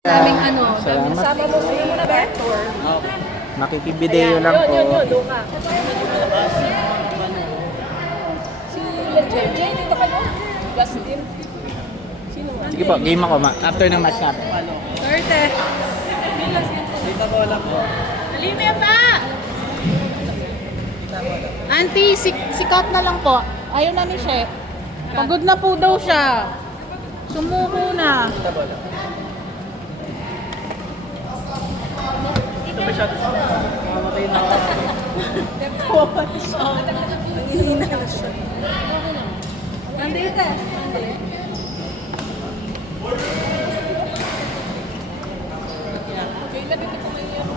Daming ano, daming Salamat. sama mo sa'yo na ba? Tour. Makikibideo lang po. Yun, Luka. Si JJ, dito kayo? Plus din. Sino? Sige po, game ako. After ng match natin. Sorte. Dito po lang po. Alimia pa! Auntie, sikat na lang po. Ayaw na ni She. Pagod na po daw siya. Sumuko na. Dito po lang. Ito ba siya? Mamatay na ako. Ang hihina na siya. Nandito. Okay, labi ko may ano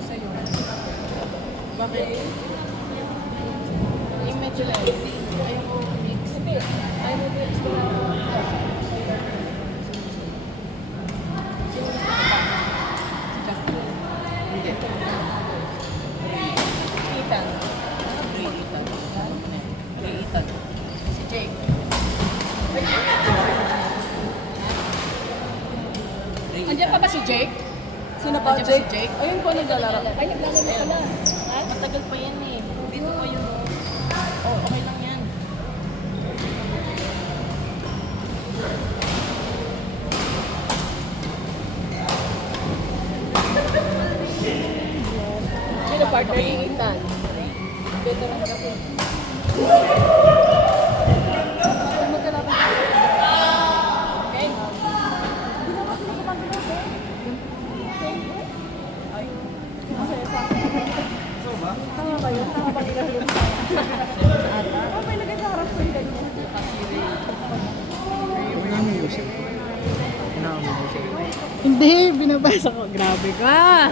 sa'yo. Bakit? Yung medyo lang. Ayaw ko mix. Hindi. Ayaw mo mix ko lang. Ethan. Ethan. Si Jake. Andiyan pa ba si Jake? Sino pa? Jake? Si Jake? Ayun po naglalaro. Ay, naglalaro pala. Matagal pa yan eh. Dito pa yun. Oh, okay lang yan. Sino partner ni Ethan? Beto rin kasi. Okay. Tama ba yun? Tama ba ginagawa? Tama ba ilagay sa harap ko yung ganyan? Hindi, binabasa ko. Grabe ka!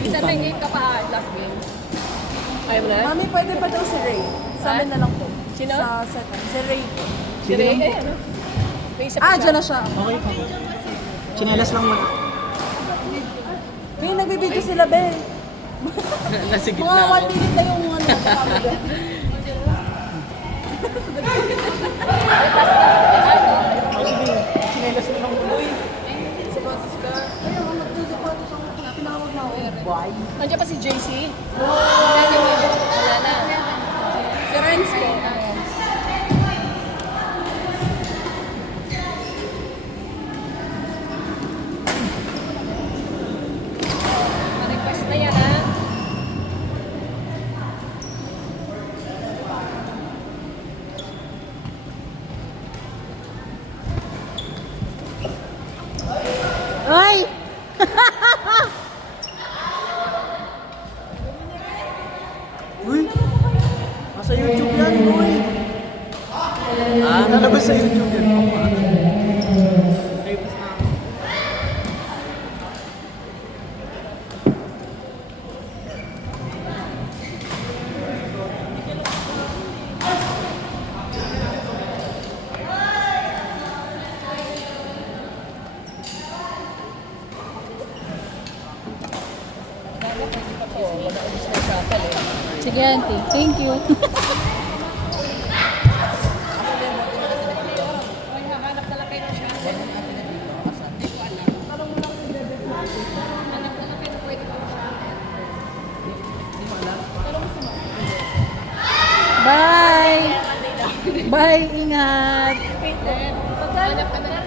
Isa na game ka pa, last game. Ayaw na? Mami, pwede ba daw si Ray? Sa amin na lang po. Sino? Sa second. Si Ray po. Si Ray, eh, ano? May isa pa Ah, siya. dyan na siya. Okay pa. Chinelas lang muna. May nagbibideo sila, be. Nasa Mga 1 minute na yung ano. Sige, chinelas lang muna. Tinawag na ako. Nandiyan pa si JC? Wala na yun. Wala na. Si Renz po. Na-request na yan, ha? Ay! Uy! Nasa YouTube yan, boy! Ah, nalabas sa YouTube yan. Pwede pa to. Mag-alis na shuttle, eh. Sige, auntie. Thank you. Ay, hahanap na lang kayo ng shuttle. Hindi ko alam. Tanong mo lang si Bebe. Hanap na lang kayo na pwede ko ng shuttle. Hindi mo alam? Tanong mo si Mama. Bye! Bye! Ingat! Hanap ka na lang.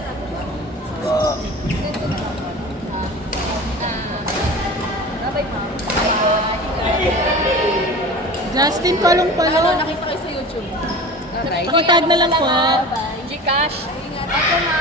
Bye-bye, ma'am. Justin Palong-Palo. Ano, nakita kayo sa YouTube. Alright. Pakitag na lang po. Gcash. Ako na.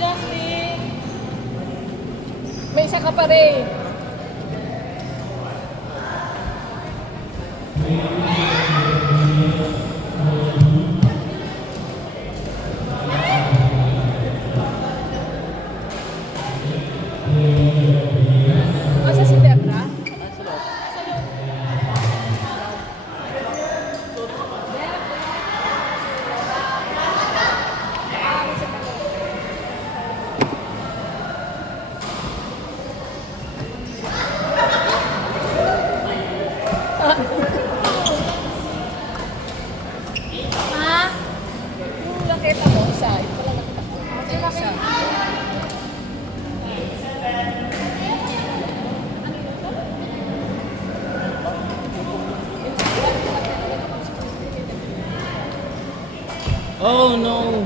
Justin! May isa ka pa rin. Asa si Debra? Ha? Yung nakita mo, isa. Ito pala nakita ko. Isa. Oh no!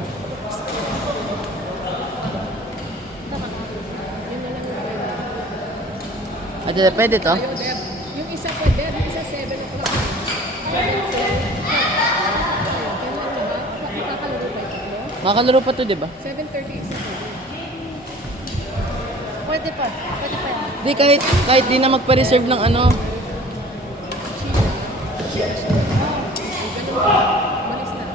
Ate, pwede to? Ayaw, Deb. Yung isa pa, Deb. Yung isa 7 o'clock. Kakalaro ba ito? Makakalaro pa to, di ba? 7:30 isa pa. Pwede pa. Pwede pa yan. Di, kahit di na magpa-reserve ng ano. Malis na.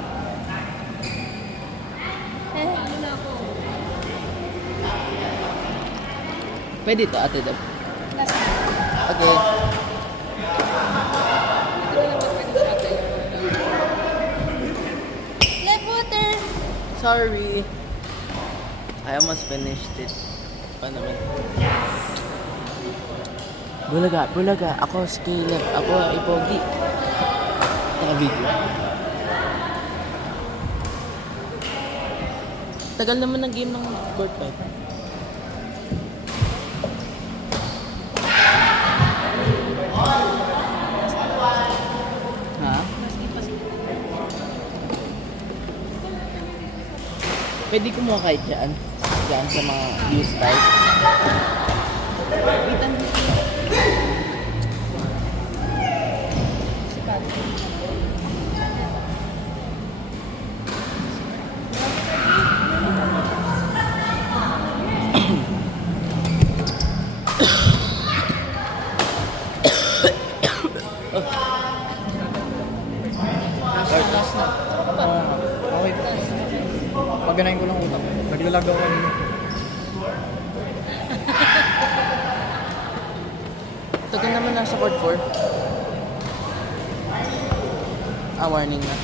Ano na ako? Pwede to, ate Deb. Last na. Okay. Ito lang ba pwede shuttle? Left water! Sorry. I almost finished it. Pa naman. Bulaga. Ako, Caleb. Ako, Ipogi. Naka-video. Tagal naman ng game ng court 5. Ha? Pwede kumuha kahit dyan. Dyan sa mga use type. Last na. Okay. Paganayin ko lang utak. Naglalagaw ka nila. Tagal naman nasa court 4. Warning na.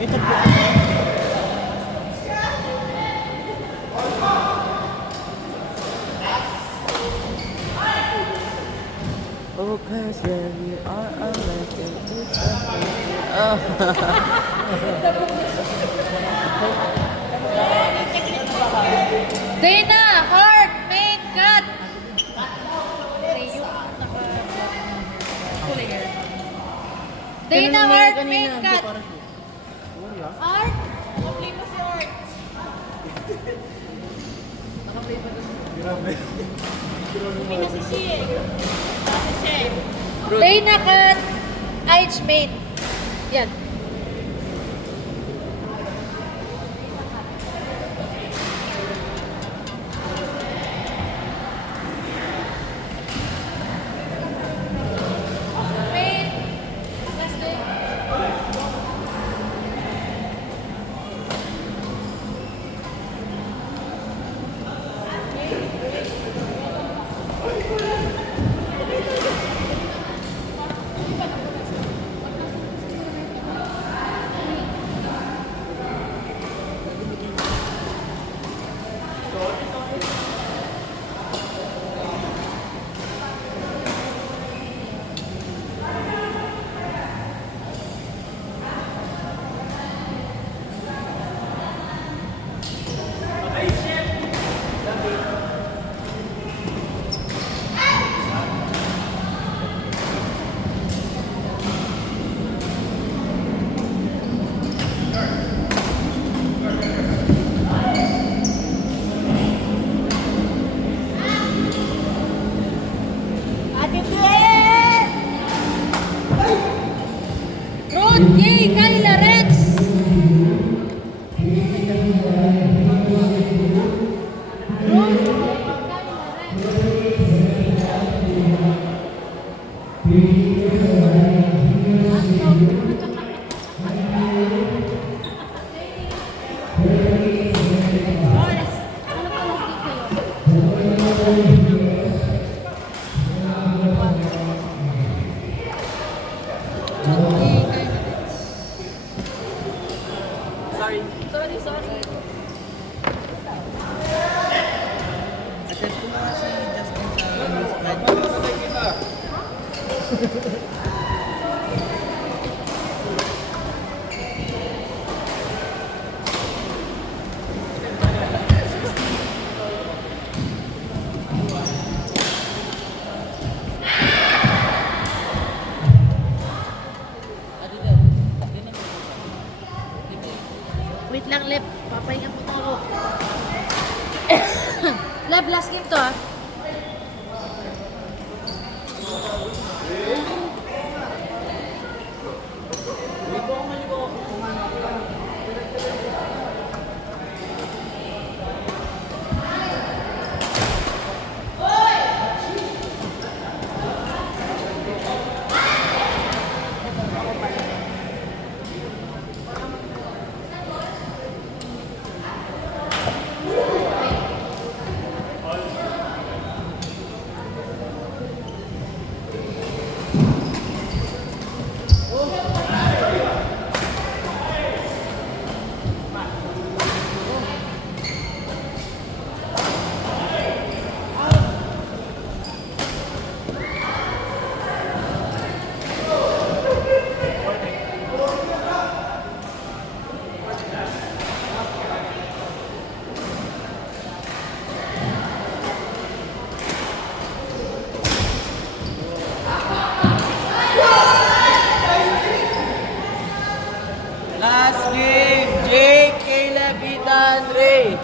May tatlo. Oh, cause where you are, I'm making it oh. Dana! Heart! Main cut! Dana! Heart! Main cut! Heart? Nakaplay pa si Heart. Hindi na si Shea. Si Shea. Dana cut! H main. Yan. Main. Last day. sorry. Attend ko na nga si Justin sa news slide. Wait lang, Lep. Papahinga po ako. Lep, last game to ah. Last game, Jake, Caleb, Ethan, Ray.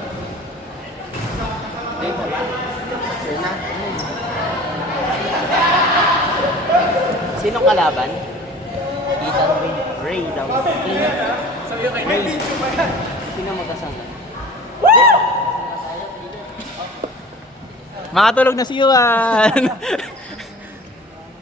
Ray pa ba? Sure na. Sinong kalaban? Ethan, Ray. Ray daw. Ray. Sino magkasama? Makatulog na si Yuan!